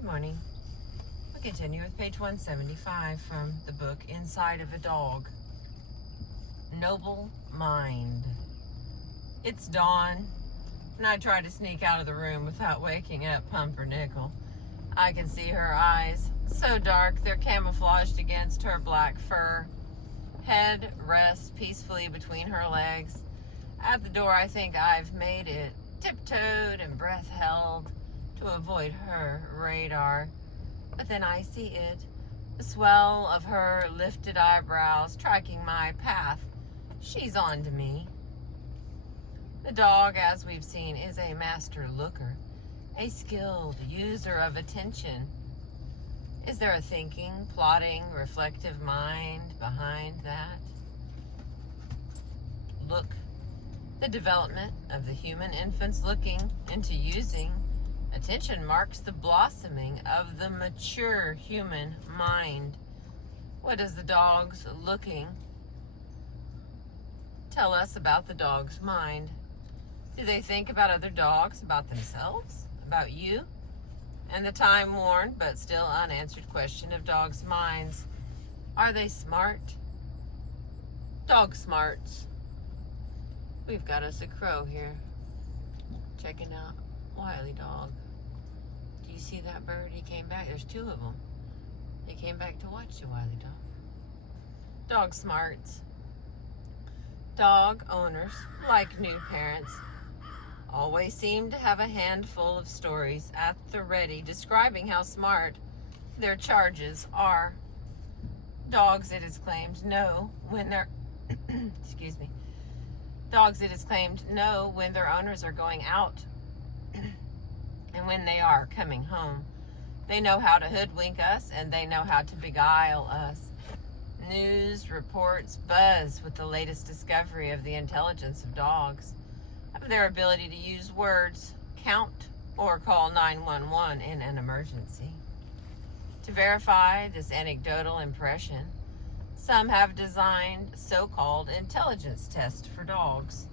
Good morning. We'll continue with page 175 from the book Inside of a Dog. Noble Mind. It's dawn, and I try to sneak out of the room without waking up Pumpernickel. I can see her eyes, so dark they're camouflaged against her black fur. Head rests peacefully between her legs. At the door, I think I've made it, tiptoed and breath held to avoid her radar. But then I see it, the swell of her lifted eyebrows tracking my path. She's on to me. The dog, as we've seen, is a master looker, a skilled user of attention. Is there a thinking, plotting, reflective mind behind that? Look. The development of the human infant's looking into using attention marks the blossoming of the mature human mind. What does the dog's looking tell us about the dog's mind? Do they think about other dogs, about themselves, about you? And the time-worn but still unanswered question of dogs' minds. Are they smart? Dog smarts. We've got us a crow here, checking out Wiley Dog. Do you see that bird? He came back. There's two of them. They came back to watch you, Wiley Dog. Dog smarts. Dog owners, like new parents, always seem to have a handful of stories at the ready describing how smart their charges are. Dogs, it is claimed, know when they're Dogs, it is claimed, know when their owners are going out and when they are coming home. They know how to hoodwink us, and they know how to beguile us. News reports buzz with the latest discovery of the intelligence of dogs, of their ability to use words, count, or call 911 in an emergency. To verify this anecdotal impression, some have designed so-called intelligence tests for dogs.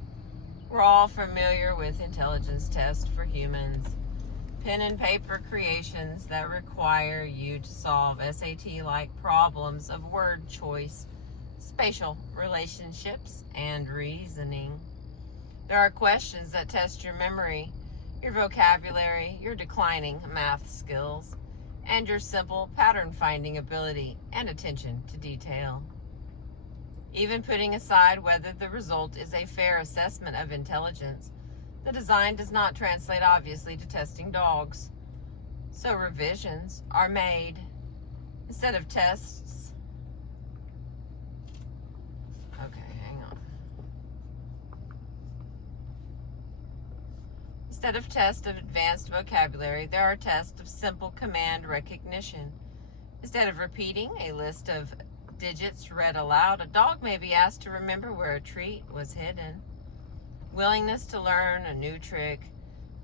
We're all familiar with intelligence tests for humans. Pen and paper creations that require you to solve SAT-like problems of word choice, spatial relationships, and reasoning. There are questions that test your memory, your vocabulary, your declining math skills, and your simple pattern-finding ability and attention to detail. Even putting aside whether the result is a fair assessment of intelligence, the design does not translate obviously to testing dogs. So revisions are made. Instead of tests, Instead of tests of advanced vocabulary, there are tests of simple command recognition. Instead of repeating a list of digits read aloud, a dog may be asked to remember where a treat was hidden. Willingness to learn a new trick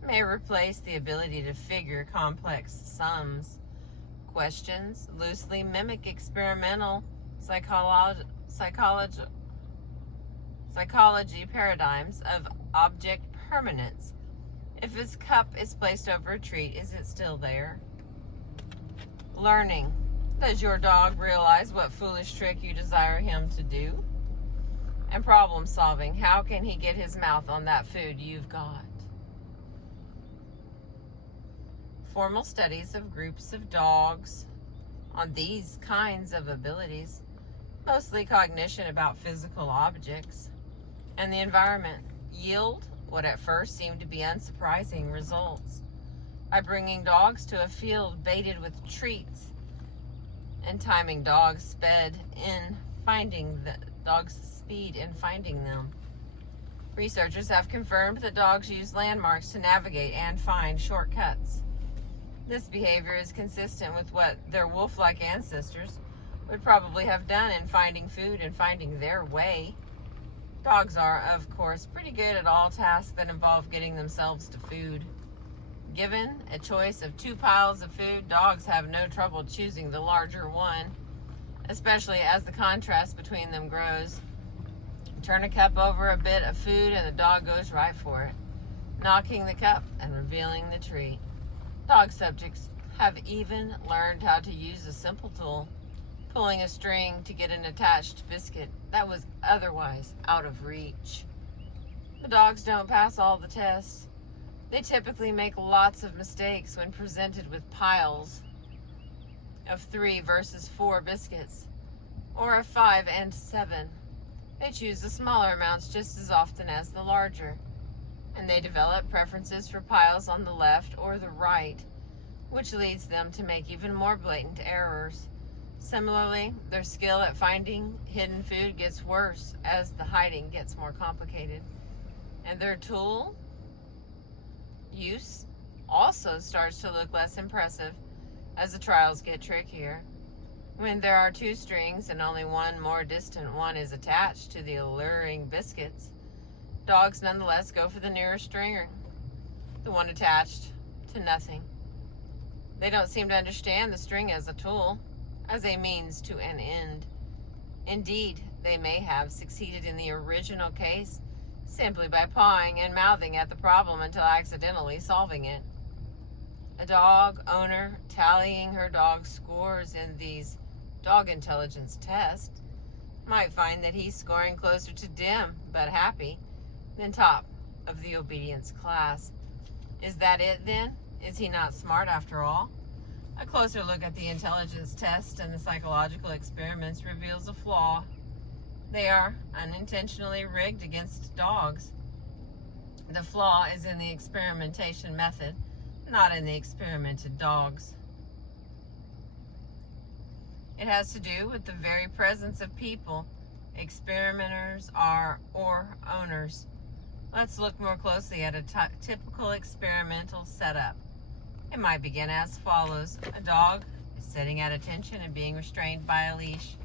may replace the ability to figure complex sums. Questions loosely mimic experimental psychology paradigms of object permanence. If its cup is placed over a treat, is it still there? Learning. Does your dog realize what foolish trick you desire him to do? And problem solving. How can he get his mouth on that food you've got? Formal studies of groups of dogs on these kinds of abilities, mostly cognition about physical objects and the environment, yield what at first seemed to be unsurprising results. By bringing dogs to a field baited with treats and timing dogs' speed in finding them. Researchers have confirmed that dogs use landmarks to navigate and find shortcuts. This behavior is consistent with what their wolf-like ancestors would probably have done in finding food and finding their way. Dogs are, of course, pretty good at all tasks that involve getting themselves to food. Given a choice of two piles of food, dogs have no trouble choosing the larger one, especially as the contrast between them grows. Turn a cup over a bit of food and the dog goes right for it, knocking the cup and revealing the treat. Dog subjects have even learned how to use a simple tool, pulling a string to get an attached biscuit that was otherwise out of reach. The dogs don't pass all the tests. They typically make lots of mistakes when presented with piles of 3 versus 4 biscuits, or of 5 and 7. They choose the smaller amounts just as often as the larger, and they develop preferences for piles on the left or the right, which leads them to make even more blatant errors. Similarly, their skill at finding hidden food gets worse as the hiding gets more complicated, and their tool use also starts to look less impressive as the trials get trickier. When there are 2 strings and only one more distant one is attached to the alluring biscuits, dogs nonetheless go for the nearest stringer, the one attached to nothing. They don't seem to understand the string as a tool, as a means to an end. Indeed, they may have succeeded in the original case simply by pawing and mouthing at the problem until accidentally solving it. A dog owner tallying her dog's scores in these dog intelligence tests might find that he's scoring closer to dim but happy than top of the obedience class. Is that it then? Is he not smart after all? A closer look at the intelligence test and the psychological experiments reveals a flaw. They are unintentionally rigged against dogs. The flaw is in the experimentation method, not in the experimented dogs. It has to do with the very presence of people, experimenters are or owners. Let's look more closely at a typical experimental setup. It might begin as follows. A dog is sitting at attention and being restrained by a leash.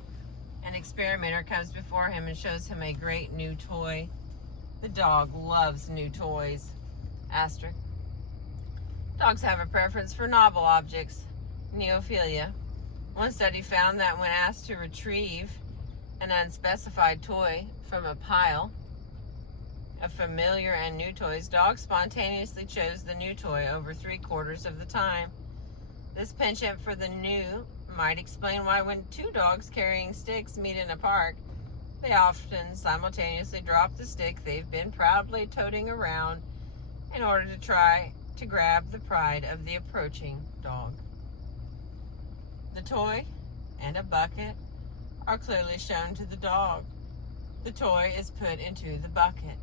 An experimenter comes before him and shows him a great new toy. The dog loves new toys. Asterisk. Dogs have a preference for novel objects, neophilia. One study found that when asked to retrieve an unspecified toy from a pile of familiar and new toys, dogs spontaneously chose the new toy over 3/4 of the time. This penchant for the new might explain why when 2 dogs carrying sticks meet in a park, they often simultaneously drop the stick they've been proudly toting around in order to try to grab the pride of the approaching dog. The toy and a bucket are clearly shown to the dog. The toy is put into the bucket,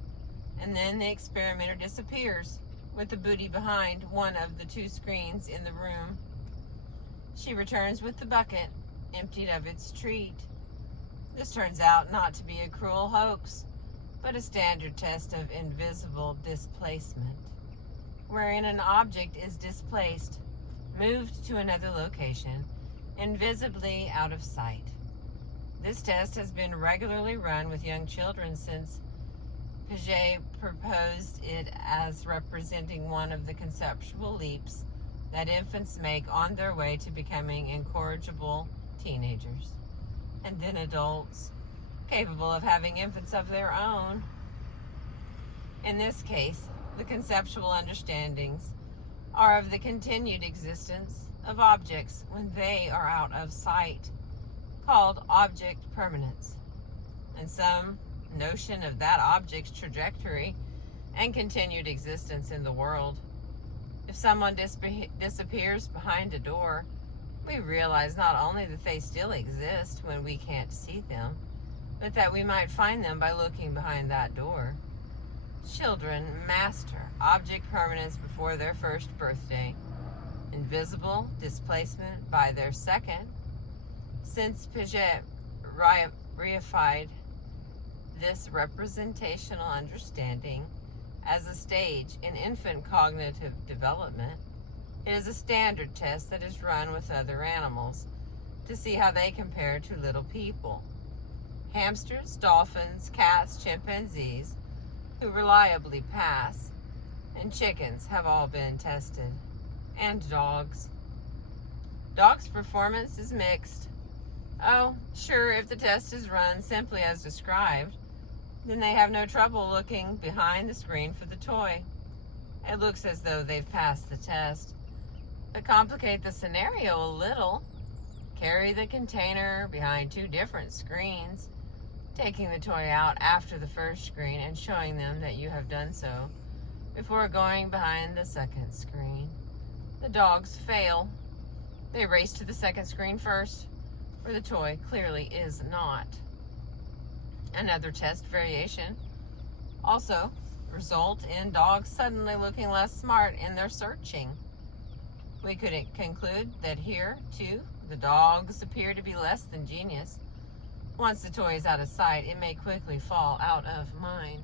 and then the experimenter disappears with the booty behind one of the 2 screens in the room. She returns with the bucket, emptied of its treat. This turns out not to be a cruel hoax, but a standard test of invisible displacement, wherein an object is displaced, moved to another location, invisibly out of sight. This test has been regularly run with young children since Piaget proposed it as representing one of the conceptual leaps that infants make on their way to becoming incorrigible teenagers, and then adults capable of having infants of their own. In this case, the conceptual understandings are of the continued existence of objects when they are out of sight, called object permanence, and some notion of that object's trajectory and continued existence in the world. If someone disappears behind a door, we realize not only that they still exist when we can't see them, but that we might find them by looking behind that door. Children master object permanence before their first birthday, invisible displacement by their second. Since Piaget reified this representational understanding as a stage in infant cognitive development, it is a standard test that is run with other animals to see how they compare to little people. Hamsters, dolphins, cats, chimpanzees, who reliably pass, and chickens have all been tested, and dogs. Dogs' performance is mixed. Oh, sure, if the test is run simply as described, then they have no trouble looking behind the screen for the toy. It looks as though they've passed the test. To complicate the scenario a little, carry the container behind 2 different screens, taking the toy out after the first screen and showing them that you have done so before going behind the second screen. The dogs fail. They race to the second screen first, where the toy clearly is not. Another test variation also result in dogs suddenly looking less smart in their searching. We could conclude that here, too, the dogs appear to be less than genius. Once the toy is out of sight, it may quickly fall out of mind.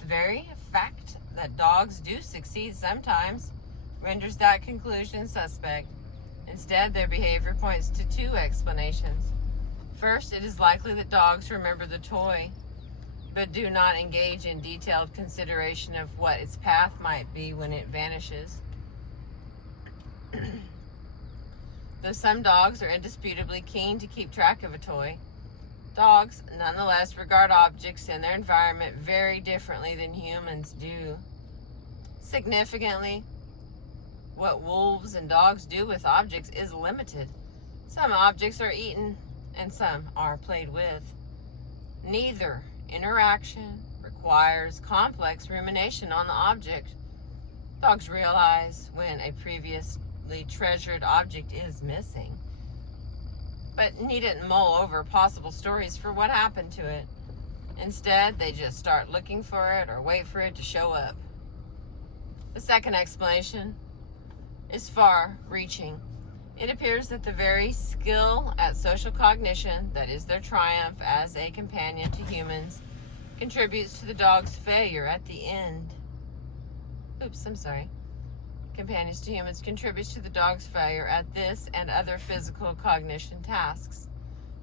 The very fact that dogs do succeed sometimes renders that conclusion suspect. Instead, their behavior points to 2 explanations. First, it is likely that dogs remember the toy, but do not engage in detailed consideration of what its path might be when it vanishes. Though some dogs are indisputably keen to keep track of a toy, dogs nonetheless regard objects in their environment very differently than humans do. Significantly, what wolves and dogs do with objects is limited. Some objects are eaten and some are played with. Neither interaction requires complex rumination on the object. Dogs realize when a previously treasured object is missing, but needn't mull over possible stories for what happened to it. Instead, they just start looking for it or wait for it to show up. The second explanation is far-reaching. It appears that the very skill at social cognition that is their triumph as a companion to humans contributes to the dog's failure at the end. Companions to humans contributes to the dog's failure at this and other physical cognition tasks.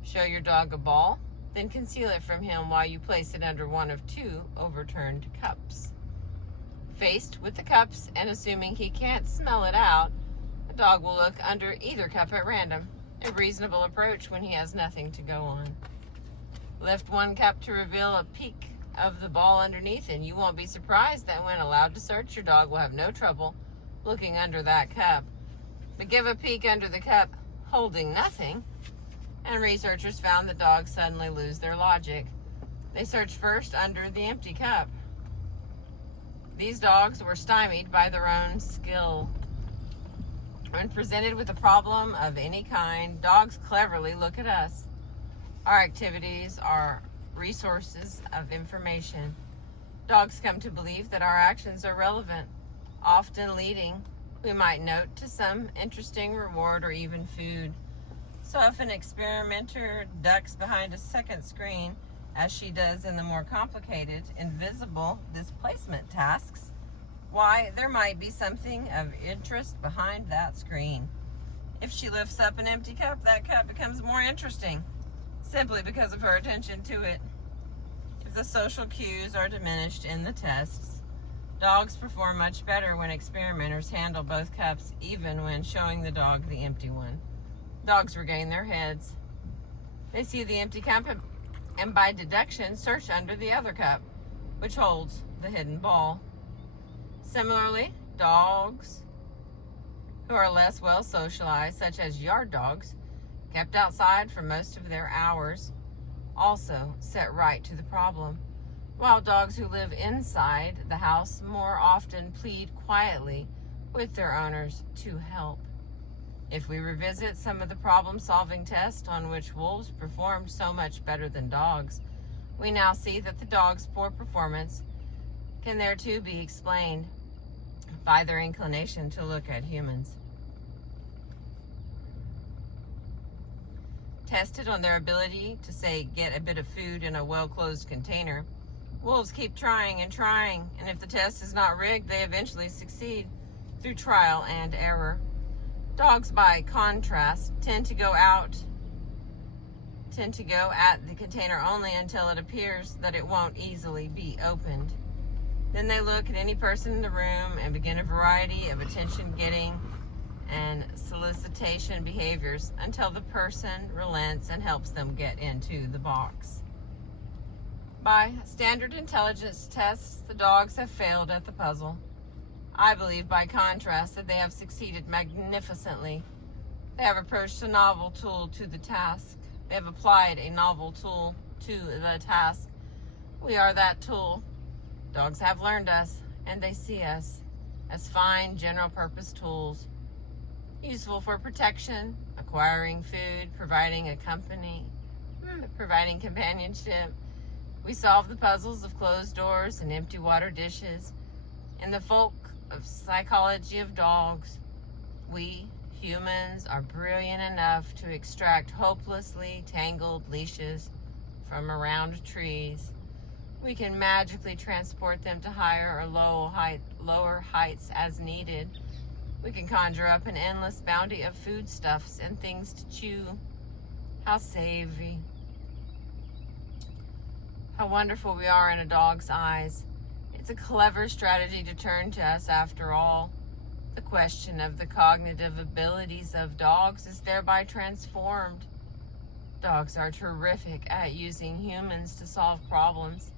Show your dog a ball, then conceal it from him while you place it under one of 2 overturned cups. Faced with the cups and assuming he can't smell it out, the dog will look under either cup at random, a reasonable approach when he has nothing to go on. Lift one cup to reveal a peek of the ball underneath, and you won't be surprised that when allowed to search, your dog will have no trouble looking under that cup. But give a peek under the cup holding nothing, and researchers found that dogs suddenly lose their logic. They search first under the empty cup. These dogs were stymied by their own skill. When presented with a problem of any kind, dogs cleverly look at us. Our activities are resources of information. Dogs come to believe that our actions are relevant, often leading, we might note, to some interesting reward or even food. So if an experimenter ducks behind a second screen, as she does in the more complicated, invisible displacement tasks, why, there might be something of interest behind that screen. If she lifts up an empty cup, that cup becomes more interesting, simply because of her attention to it. If the social cues are diminished in the tests, dogs perform much better when experimenters handle both cups, even when showing the dog the empty one. Dogs regain their heads. They see the empty cup and by deduction search under the other cup, which holds the hidden ball. Similarly, dogs who are less well socialized, such as yard dogs, kept outside for most of their hours, also set right to the problem, while dogs who live inside the house more often plead quietly with their owners to help. If we revisit some of the problem-solving tests on which wolves performed so much better than dogs, we now see that the dog's poor performance can there too be explained by their inclination to look at humans. Tested on their ability to, say, get a bit of food in a well-closed container, wolves keep trying, and if the test is not rigged, they eventually succeed through trial and error. Dogs, by contrast, tend to go at the container only until it appears that it won't easily be opened. Then they look at any person in the room and begin a variety of attention-getting and solicitation behaviors until the person relents and helps them get into the box. By standard intelligence tests, the dogs have failed at the puzzle. I believe, by contrast, that they have succeeded magnificently. They have approached a novel tool to the task. They have applied a novel tool to the task. We are that tool. Dogs have learned us, and they see us as fine general-purpose tools, useful for protection, acquiring food, providing a company, providing companionship. We solve the puzzles of closed doors and empty water dishes. In the folk of psychology of dogs, we humans are brilliant enough to extract hopelessly tangled leashes from around trees. We can magically transport them to higher or lower heights as needed. We can conjure up an endless bounty of foodstuffs and things to chew. How savory. How wonderful we are in a dog's eyes. It's a clever strategy to turn to us after all. The question of the cognitive abilities of dogs is thereby transformed. Dogs are terrific at using humans to solve problems,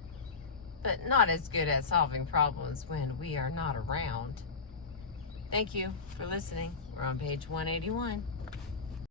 but not as good at solving problems when we are not around. Thank you for listening. We're on page 181.